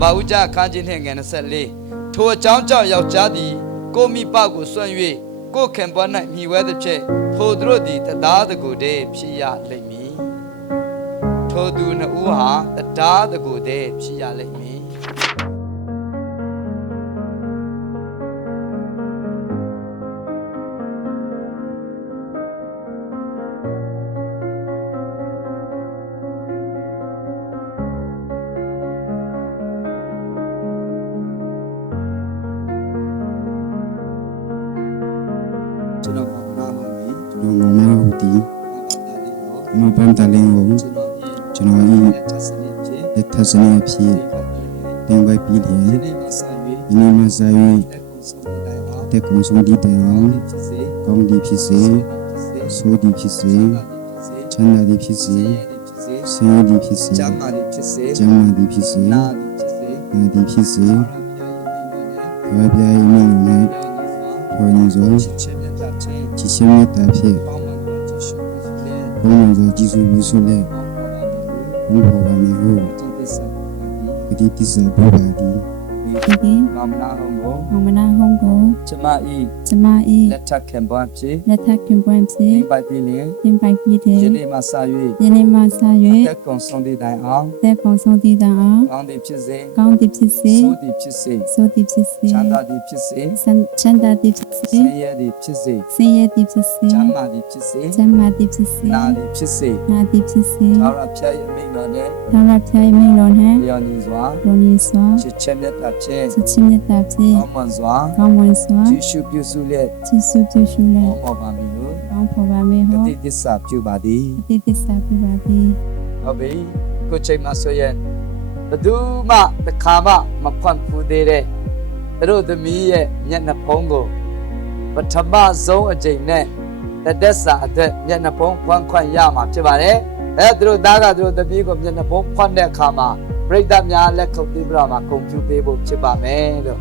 ဘာဦးကြအခန်းကြီးနဲ့ငယ်24ထိုအကြောင်းကြောင့်ယောက်ျားသည်ကိုမိပကိုစွန့်၍ကိုခင်ပွား၌မြည်ဝဲသည်ဖြင့်ထိုသူတို့သည်တရားတကူတည်းဖြစ်ရလိမ့်မည်ထိုသူနှစ်ဦးဟာတရားတကူတည်းဖြစ်ရလိမ့်မည်ကျွန်တော်နားမှာပြီကျွန်တော်နားဟုတ်ဒီမပန်းတလင်းကိုကျွန်တော်လက်ထစနေဖြစ်တင်ပိုက်ပြီးတယ်ဒီနေ့မှစာရေးတဲ့ကုံဆုံးဒီတဲ့အောင်ကောင်းဒီဖြစ်စေဆိုးဒီဖြစ်စေချမ်းသာဒီဖြစ်စေဆင်းရဲဒီဖြစ်စေကျမ်းမာဒီဖြစ်စေနာဒီဖြစ်စေဘာပြားမင်းနဲ့ခေါ်နေစောကြည်ရှင်မြတ်တာဖြစ်ဘုန်းတော်ကြီးစုဝိစုနဲ့ဘုရားပါမေဟုဒီတစ္ဆာဘုရားဒီမမနာဟုံကိုကျမဤလက်ထခင်ပွားဖြစ်ပိုက်ပြီးလျင်ယနေ့မှစ၍သက်ကုန်ဆုံးသည့်တိုင်အောင်ကောင်းသည်ဖြစ်စေဆိုးသည်ဖြစ်စေချမ်းသာသည်ဖြစ်စေဆင်းရဲသည်ဖြစ်စေချမ်းသာသည်ဖြစ်စေနာသည်ဖြစ်စေသာရဖျား၏မိန်တော်နှင့်လျော်ညီစွာချစ်ချင်းမြတ်တာဖြင့်ကောင်းမွန်စွာကြည်ရှုပြုစုလျက်ဘောပါမည်ဟုတိသစ္စာပြုပါသည်ဟုတ်ပြီကိုချိန်မှာဆိုရင်ဘယ်သူမှတစ်ခါမှမဖွင့်ဖူးသေးတဲ့တို့သမီးရဲ့မျက်နှာဖုံးကိုပထမဆုံးအကြိမ်နဲ့သက်စာအတွက်မျက်နှာဖုံးဖွင့်ခွင့်ရမှာဖြစ်ပါတယ်တို့သားကတို့သမီးကိုမျက်နှာဖုံးဖွင့်တဲ့အခါမှာပရိသတ်များလက်ခုပ်တီးပြတော့မှာဂုဏ်ပြုပေးဖို့ဖြစ်ပါမယ်လို့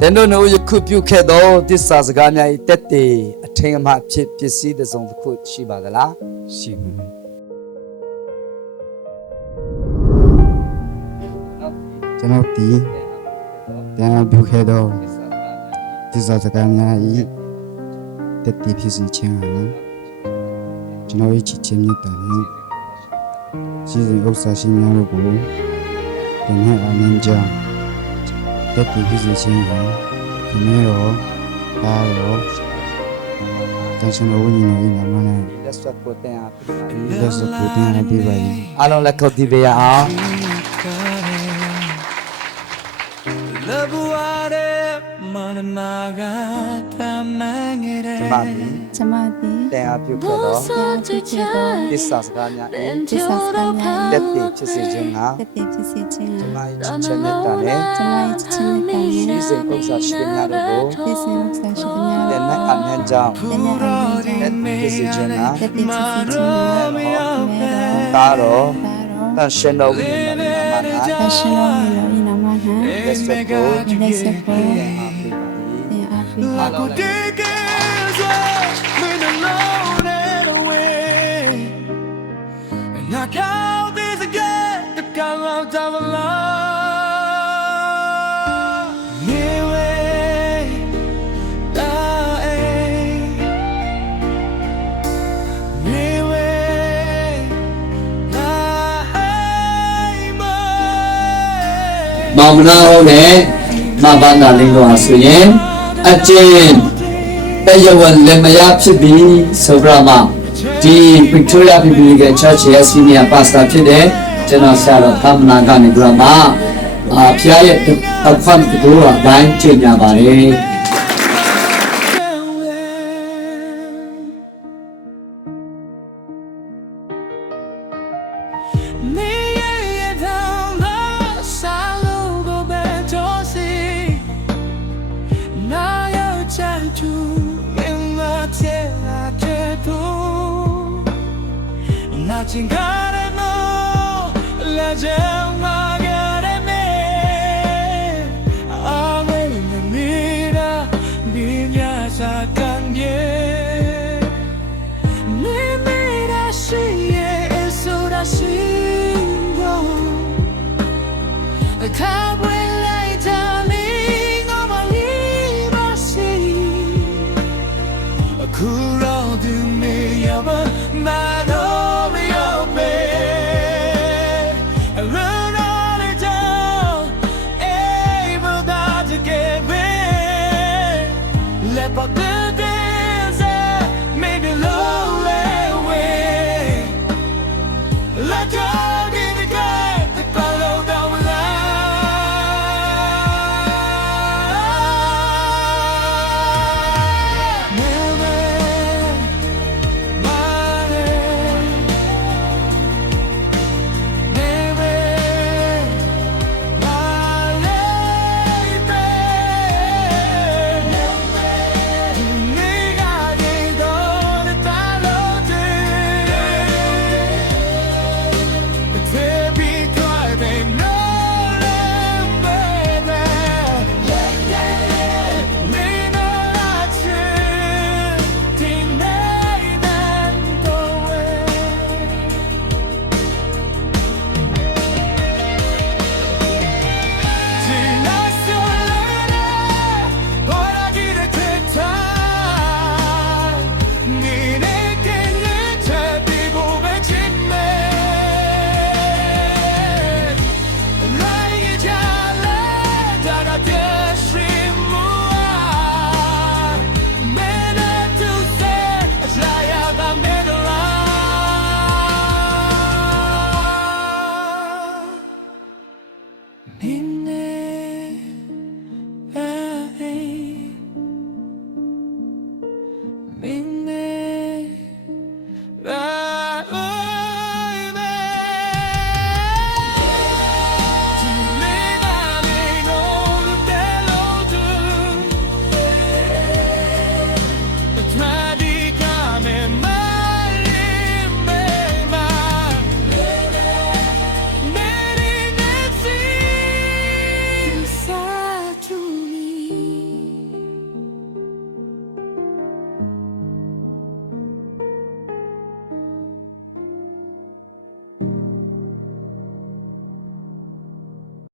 တဲ့တို့ယခုပြုခဲ့သောသစ္စာစကားများ၏တက်တည်အထင်အမှတ်ဖြစ်ပစ္စည်းတစ်စုံတစ်ခုရှိပါသလားရှိပါမယ်ကျွန်တော်ဒီပြန်ပြုခဲ့သောသစ္စာစကားများ၏တက်တည်ဖြစ်စေခြင်းဟာကျွန်တော်ရဲ့ချစ်ခြင်းမြတ်တာနဲ့ရှိစဉ်ဥစ္စာရှိများတို့ကိုဘယ်နဲ့အမြင်ကြောင့်တက်တည်ဖြစ်စေခြင်းဟာဒီနေ့ရောဒါရောတန်ရှင်တော်ဝိညာဉ်တော်၏နာမနဲ့လက်စွပ်ကိုတင်အားပေးပါအားလုံးလက်ခုပ်တီးပေးရအောင်ကျမသည်တရားပြုခဲ့သောသစ္စာစကားများတက်တည်ဖြစ်စေခြင်းဟာကျမ၏ချစ်ခြင်းမြတ်တာနဲ့ရှိစဉ်ဥစ္စာရှိများတို့ကိုတဲ့နဲ့အမြဲကြောင်းတက်တည်ဖြစ်စေခြင်းဟာဒါတော့တန်ရှင်တော်ဝိညာဉ်တော်၏နာမ၌လက်စွပ်ကိုI could take it when alone and away, and I count this again, the count of love. Anyway, Mama, Mabana Lingo Asuyen. အကျဉ်တရားဝင်လက်မရဖြစ်ပြီးဆိုကြမှာဒီ Victoria Biblical Church ရဲ့ Senior Pastor ဖြစ်တဲ့ကျွန်တော်ဆရာတော်သမနာကနေကြမှာဖျားရဲ့အခွင့်အရေးအတိုင်းကျင့်ကြပါတယ်Sa kanya But